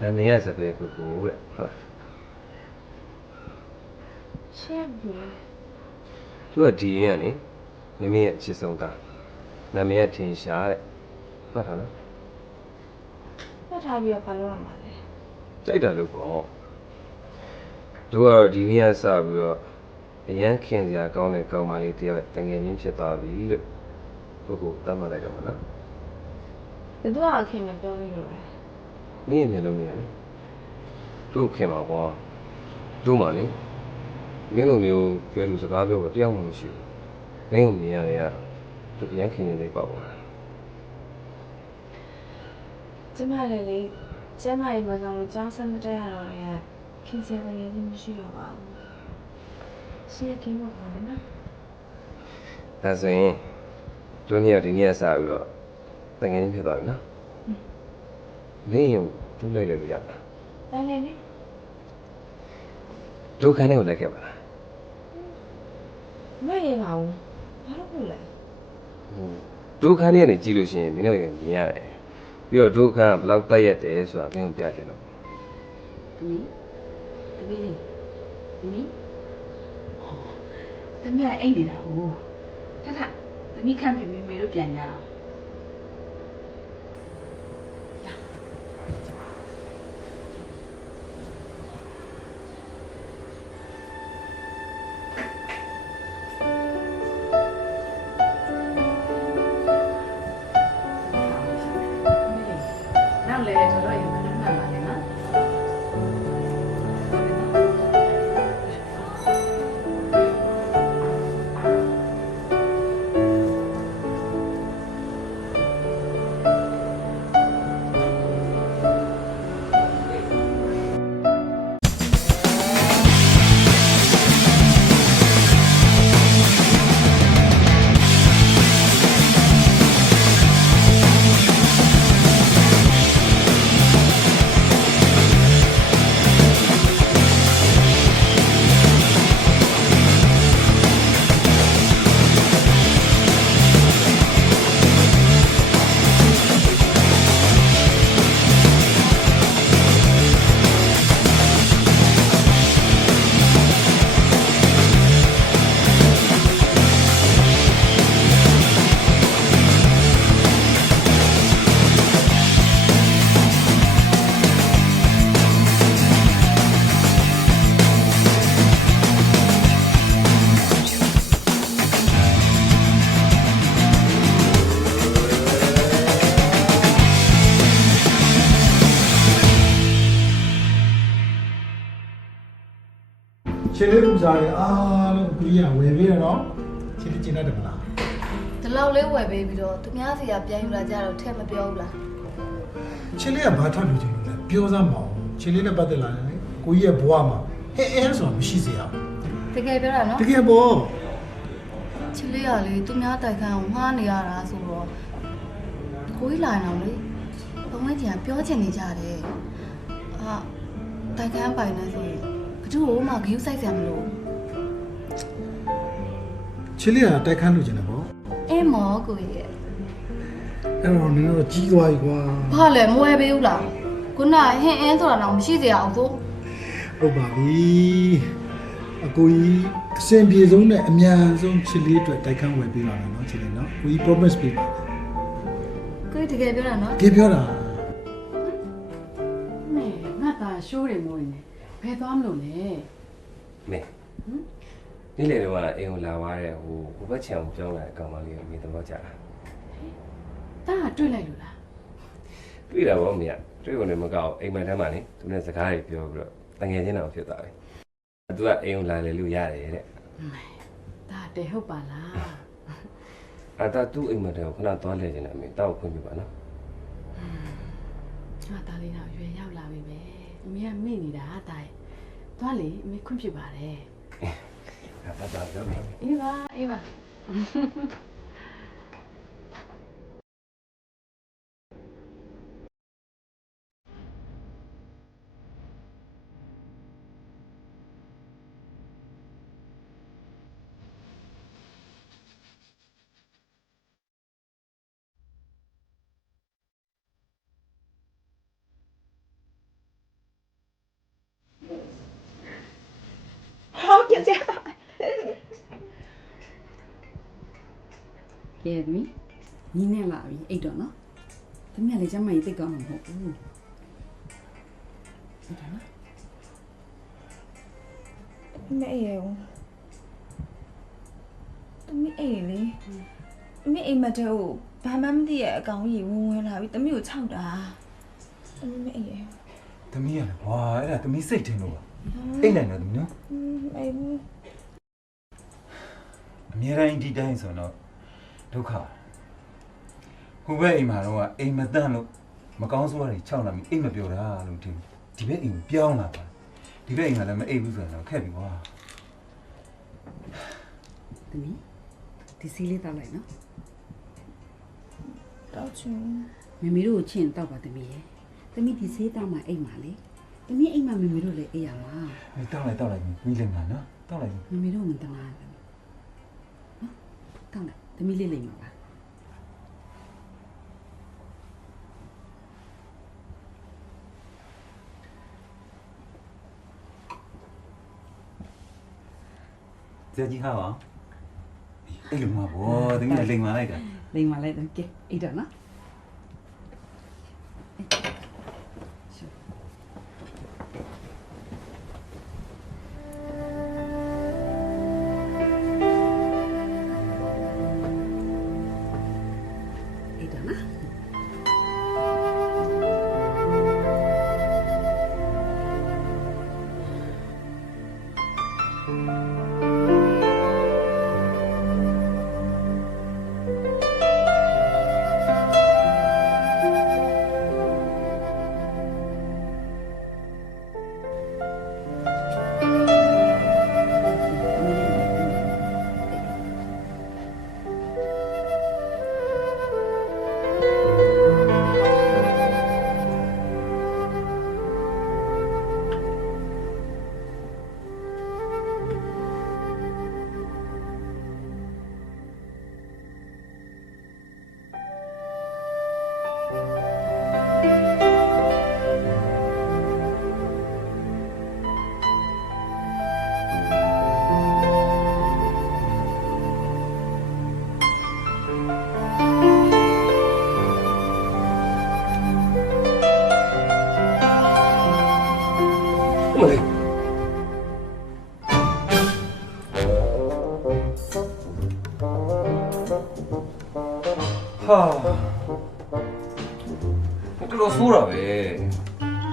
နာမည်ကစပယ်ကိုကိုတဲ့ဟုတ်ရှင်းပြီသူကဒီရင်ကနေမမရဲ့အချစ်ဆုံးသားနာမည်ကထင်ရှားတဲ့မှတ်ထားနော်ဖတ်ထားပြီးတော့ဘာလုပ်ရမှာလဲကြိုက်တာလို့ပေါ့သူကတော့ဒီနေ့ကစပြီးတော့အရန်ခင်စရာကောင်းတဲ့ကောင်းမလေးတယောက်တငယ်ချင်းဖြစ်သွားပြီလို့ကိုကိုတတ်မှတ်လိုက်တော့မလားဘယ်သူကခင်မပြောလို့လဲ မင်းရဲ့မျက်လုံးကြီးကလေတို့ခင်ပါကွာတို့မှလေမင်းလိုမျိုးပြောလို့စကားပြောတော့တယောက်မှမရှိဘူးမင်းကိုမြင်ရတဲ့ကသူအရန်ခင်နေနေပေါ့ကွာကျမလည်းလေကျမရဲ့မကောင်လို့ကြောင်းစမ်းမတက်ရတော့လေခင်စရာငယ်ချင်းမရှိတော့ပါဘူးရှင်းခင်မပါနဲ့နော်ဒါဆိုရင်တို့နေ့ကဒီနေ့ကစပြီးတော့တငယ်ချင်းဖြစ်သွားပြီနော် မင်းရုံတူးလိုက်လို့ရတာတိုင်းလေလေဒုက္ခနဲ့ကိုလိုက်ခဲ့ပါလားမရပါဘူးဘာလို့လဲဒုက္ခနဲ့ကနေကြည့်လို့ရှိရင်မင်းတို့ရင်မြင်ရတယ်ပြီးတော့ဒုက္ခကဘယ်လောက်တက်ရက်တယ်ဆိုတာမင်းကိုပြတယ်လို့သမီးသမီးလေးသမီးဟောသမီးကအိတ်နေတာဟုတ်ထထသမီးခံပြီမေမေတို့ပြန်ကြအော ချင်းလေးပူစားတွေအားလုံးကိုကြီးကဝယ်ပြီးတော့နော်ချင်းလေးကျင်းတတ်တယ်မလားဒီလောက်လေးဝယ်ပေးပြီးတော့သူများစီကပြန်ယူလာကြတော့ထဲမပြောဘူးလားချင်းလေးကဘာထပ်လို့ချင်းလဲပြောစမ်းမအောင်ချင်းလေးနဲ့ပတ်သက်လာတယ်လေကိုကြီးရဲ့ဘဝမှာဟဲအဲဆိုတာမရှိစေရဘူးတကယ်ပြောတာနော်တကယ်ပေါ့ချစ်လေးကလေသူများတိုက်ခန်းကိုငှားနေရတာဆိုတော့ကိုကြီးလာရင်တော့လေဘဝင်းကျန်ပြောချင်နေကြတယ်အာတိုက်ခန်းပိုင်နေဆိုရင် ဘသူ့ကိုမှဂယူးဆိုင်ဆံမလို့ချင်းလေးကတိုက်ခန်းလို့ချင်းတယ်ပေါ့အဲမော်ကိုကြီးရဲ့အဲ့တော့နင်တော့ကြီးသွားပြီကွာဘာလဲမဝယ်ပေးဘူးလားခုနဟင်းအင်းဆိုတာတော့မရှိစေရအောင်သို့ဟုတ်ပါပြီအကိုကြီးအစင်ပြေဆုံးနဲ့အမြန်ဆုံးချင်းလေးအတွက်တိုက်ခန်းဝယ်ပေးပါမယ်နော်ချင်းလေးနော်ကိုကြီး promise ပေးပါမယ်ကိုကြီးတကယ်ပြောတာနော်တကယ်ပြောတာမဲငါသားရှိုးတယ်မို့နေဘ ယ်သွားမလို့လဲမင်းနေ့လေတော့အိမ်ကိုလာသွားတဲ့ဟိုဟိုဘက်ခြံကိုကြောင်းလာတဲ့အကောင်မလေးကိုမြင်တော့ကြတာတားတွေ့လိုက်လို့လားတွေ့တာပေါ့မင်းတွေ့ကုန်လည်းမကောက်အိမ်မက်ထဲမှာနေသူနဲ့စကားတွေပြောပြီးတော့တငယ်ချင်းတော်ဖြစ်သွားပြီသူကအိမ်ကိုလာလေလို့ရတယ်တဲ့တားတယ်ဟုတ်ပါလားအာတာသူ့အိမ်မက်ထဲကိုခဏသွားလဲနေတာမင်းတောက်ခွင့်ပြပါနော်ငါသားလေးတော့ရွယ်ရောက်လာပြီပဲအမေကမိနေတာတားရဲ့ သွားလေအမေခွင့်ပြုပါတယ်အာတာတာပြောမယ်အေးပါအေးပါ ပြန်ကြကဲသမီးညီနဲ့လာပြီအိတ်တော့နော်သမီးကလည်းကျမကြီးတိတ်ကောင်းမှာမဟုတ်ဘူးဟုတ်တယ်နော်မအေးရဘူးတမီးအေးလေတမီးအိမ်မက်တဲ့ကိုဘာမှမသိရဲ့အကောင်ကြီးဝင်ဝင်လာပြီးတမီးကိုခြောက်တာတမီးမအေးရဘူးသမီးရလေကွာအဲ့ဒါသမီးစိတ်ထင်လို့ပါ အိတ်နိုင်တယ်သမီးနော်อืมအေးဘူးအများတိုင်းဒီတိုင်းဆိုတော့ဒုက္ခဟိုဘက်အိမ်မှာတော့အိမ်မတန့်လို့မကောင်းဆိုးရတွေခြောက်လာပြီးအိမ်မပြောတာလို့ဒီဒီဘက်အိမ်ကိုပြောင်းလာပါဒီဘက်အိမ်ကလည်းမအိပ်ဘူးဆိုတော့ခက်ပြီကွာသမီးဒီစီးလေးတောက်လိုက်နော်တော့ချင်မမေတို့ကိုချင်းတောက်ပါသမီးရဲ့သမီးဒီစေးတောက်မှအိတ်မှာလေ သမီးအိမ်မှာမမေတို့လည်းအိတ်ရမှာအေးတောက်လိုက်တောက်လိုက်ပြီးလိမ့်မှာနော်တောက်လိုက်မမေတို့မတနာသမီးနော်တောက်လိုက်သမီးလေးလိမ့်မှာပါဇက်ကြီးဟာပါအဲ့လိုမှာဘောသမီးလည်းလိမ့်မှာလိုက်တာလိမ့်မှာလိုက်တော့ကဲအိတ်တော့နော်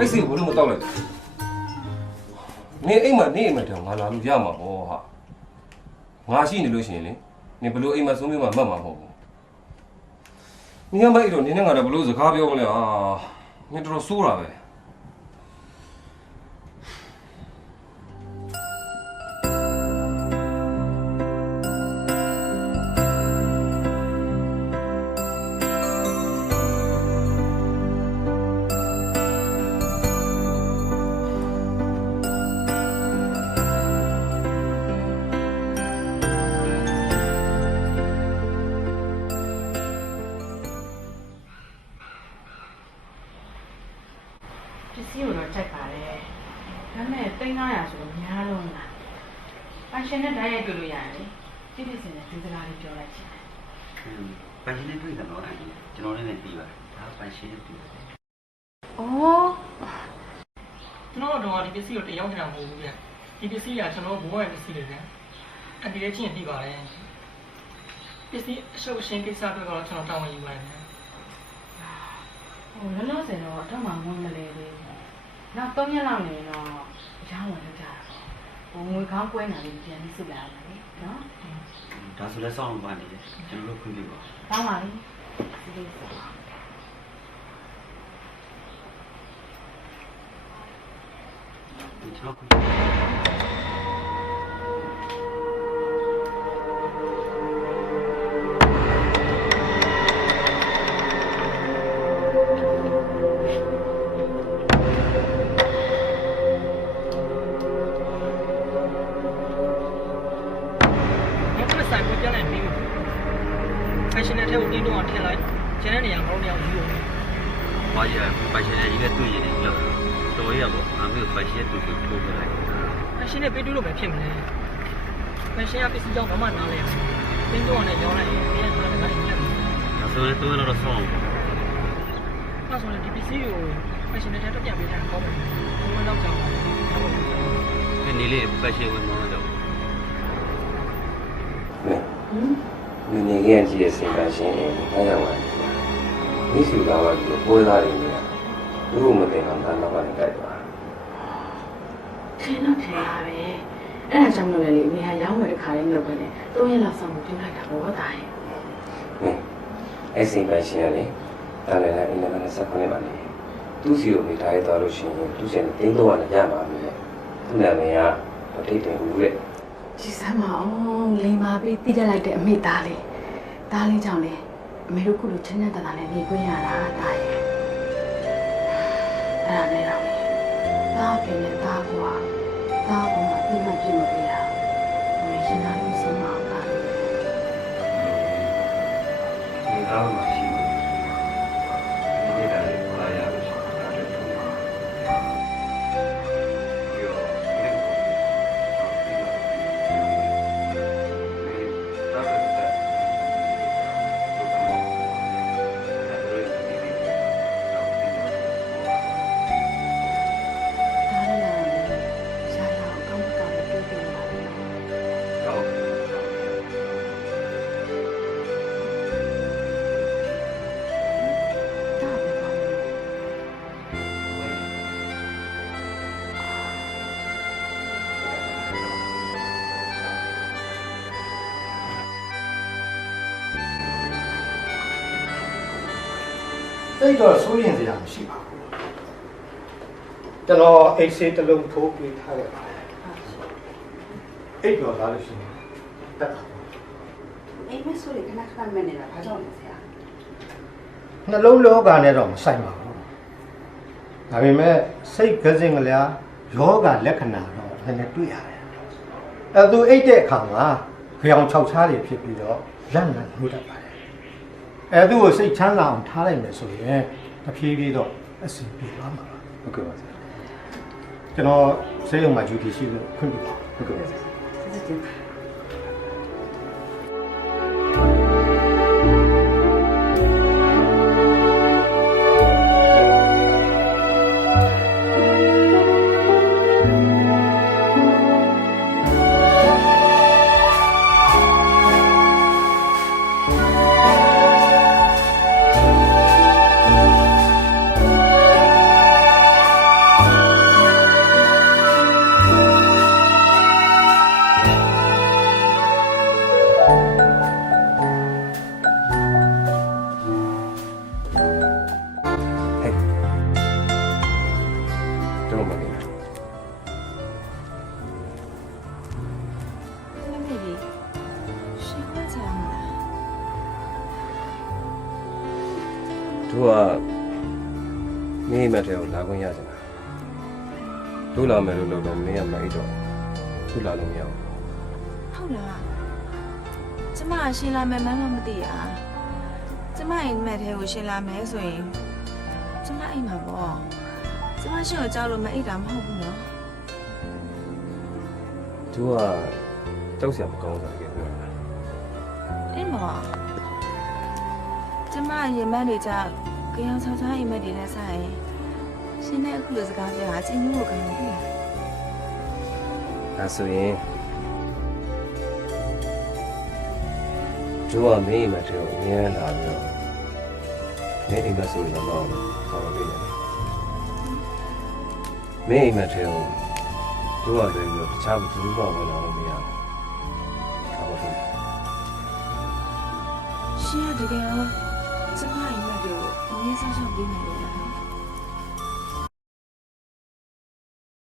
အဲ့စိဘလို့မတော့လိုက်နေအိမ်မှာနေအိမ်မှာတောင်ငါလာလို့ရမှာပေါ့ဟာငါရှိနေလို့ရှိရင်လေနေဘလို့အိမ်မှာဆုံးမမှမှတ်မှာမဟုတ်ဘူးနင်ကမအဲ့တော့နင်နဲ့ငါတော့ဘလို့စကားပြောမလဲဟာနင်တော်တော်ဆိုးတာပဲပ ပန်ရှင်နဲ့တွေ့တယ်နော်အဲ့ဒီကျွန်တော်လည်းလည်းပြီးပါတယ်ဒါပန်ရှင်နဲ့တွေ့တယ်ဩကျွန်တော်တို့ကဒီပစ္စည်းကိုတယောက်ထံမဟုတ်ဘူးဗျဒီပစ္စည်းကကျွန်တော်ဘဝရဲ့ပစ္စည်းတွေဗျအဒီလည်းချင်းပြီးပါတယ်ပစ္စည်းအရှုပ်အရှင်းကိစ္စတွေကတော့ကျွန်တော်တောင်းဝင်ယူပါတယ်ဟိုလောလောဆယ်တော့တော့မှဝင်မလဲသေးဘူးနောက်3ရက်လောက်နေရင်တော့အချောင်းဝင်လောက်ကြတာပေါ့ဟိုငွေကောင်းကွဲနေပြီပြန်ပြီးစုလာတယ်လေနော် ဒါဆိုလည်းစောင့်ပါနေတယ်ကျွန်တော်တို့ခွင့်ပြုပါကောင်းပါလေဒီလိုဆိုကျွန်တော်ခွင့် န်တဲ့နေရာငေါ့နေအောင်ယူအောင်။ဘာကြီးပန်ရှင်နဲ့ကြီးနဲ့တွေ့ရင်လည်းလောက်တော်ရပါငါမျိုးပန်ရှင်နဲ့တွေ့ကိုထိုးပြလိုက်အရှင်နဲ့ပေးတူးလို့ပဲဖြစ်မလဲအရှင်ကပစ္စည်းကြောင့်ဘာမှနားလဲအောင်တင်းတော့နဲ့ရောင်းလိုက်ရင်ဘယ်ကနားလဲမသိဘူးဒါဆိုရင်တော့တော့ဆောင်းအဲ့ဆိုရင်ဒီပစ္စည်းကိုအရှင်နဲ့တက်ပြန်ပေးတယ်ကောင်းတယ်ဘုံတော့ကြောင်းတယ်ဟုတ်ပါဘူးဒီနေ့လေးပတ်ရှိဝင်မောင်းတော့မင်းနေငယ်ကြီးရဲ့စိတ်ကရှင်နေအားရပါ မိစုကဘာလို့ပွဲသားနေလဲသူ့ကိုမတင်အောင်တော့ဘာနဲ့ကြိုက်ပါထင်တော့ထင်ပါပဲအဲ့ဒါကြောင့်လို့လေအမေကရောင်းဝယ်တဲ့ခါလေးလုပ်ခဲ့တယ်၃ရက်လောက်ဆောင်ပြလိုက်တာဘောတာရဲ့မင်းအဲ့စိတ်ကရှင်ရတယ်တာလည်းလည်းအင်းလည်းဆက်ခွင့်ပါနေသူ့စီကိုမိထားရတော့လို့ရှိရင်သူ့ရှင်တင်းတော့လည်းရပါမယ်သူ့နာမည်ကတိတ်တယ်ဦးရဲ့ကြည်စမ်းမအောင်လိန်မာပြီးတိတက်လိုက်တဲ့အမေသားလေးသားလေးကြောင့်လေ အမေတို့ခုလိုချင်းချင်းတန်တန်လေးနေခွင့်ရတာတာရဲ့အဲ့ဒါနဲ့တော့သားပြင်းနဲ့သားကွာသားကမှပြင်းမှပြင်းမပြရအမေရှင်သားလေးဆုံးမတာဒီတော့မှ တိတ်တော့စိုးရင်စရာမရှိပါဘူးကျွန်တော်အိတ်ဆေးတစ်လုံးထိုးပေးထားခဲ့ပါတယ်အိတ်တော့လာလို့ရှိရင်တက်ပါအိမ်မဆိုးလေခဏခဏမဲ့နေတာဘာကြောင့်လဲဆရာနှလုံးလောကနဲ့တော့မဆိုင်ပါဘူးဒါပေမဲ့စိတ်ကစင်ကလေးယောဂလက္ခဏာတော့နည်းနည်းတွေ့ရတယ်အဲသူအိတ်တဲ့အခါမှာကြောင်ခြောက်ချားတွေဖြစ်ပြီးတော့လက်နဲ့လို့တတ်ပါတယ် အဲသူ့ကိုစိတ်ချမ်းသာအောင်ထားလိုက်မယ်ဆိုရင်တဖြည်းဖြည်းတော့အဆင်ပြေသွားမှာပါဟုတ်ကဲ့ပါဆရာကျွန်တော်စိတ်ရုံမှာဂျူတီရှိလို့ခွင့်ပြုပါဟုတ်ကဲ့ပါဆရာ မင်းမတဲ့ကိုလာခွင့်ရချင်တာသူလာမယ်လို့လို့တော့မင်းကမအိတ်တော့သူလာလို့မရဘူးဟုတ်လားကျမအရှင်လာမယ်မှန်းမသိอ่ะကျမအိမ်မက်ထဲကိုရှင်လာမယ်ဆိုရင်ကျမအိမ်မှာပေါ့ကျမရှင်ကိုကြောက်လို့မအိတ်တာမဟုတ်ဘူးနော်သူကကြောက်စရာမကောင်းစားခဲ့ပြောတာအဲ့မောကျမရင်မက်တွေကြောင့်ကြောင်ဆောက်ချားအိမ်မက်တွေနဲ့ဆိုင် ရှင်နဲ့အခုလိုစကားပြောတာအချင်းမျိုးကိုကောင်းတယ်ဒါဆိုရင်သူကမင်းမတဲ့ကိုအရင်လာပြီးတော့မင်းအိမ်မက်ဆိုရင်တော့ဆောင်ရပေးတယ်မင်းအိမ်မက်တဲ့ကိုသူကလည်းပြီးတော့တခြားဘူးမှဝင်လာလို့မရဘူးဆောင်းရပေးတယ်ရှင်ကတကယ်တော့ကျမအိမ်မက်တွေကိုအမြဲဆောင်ဆောင်ပေးနေတယ်လား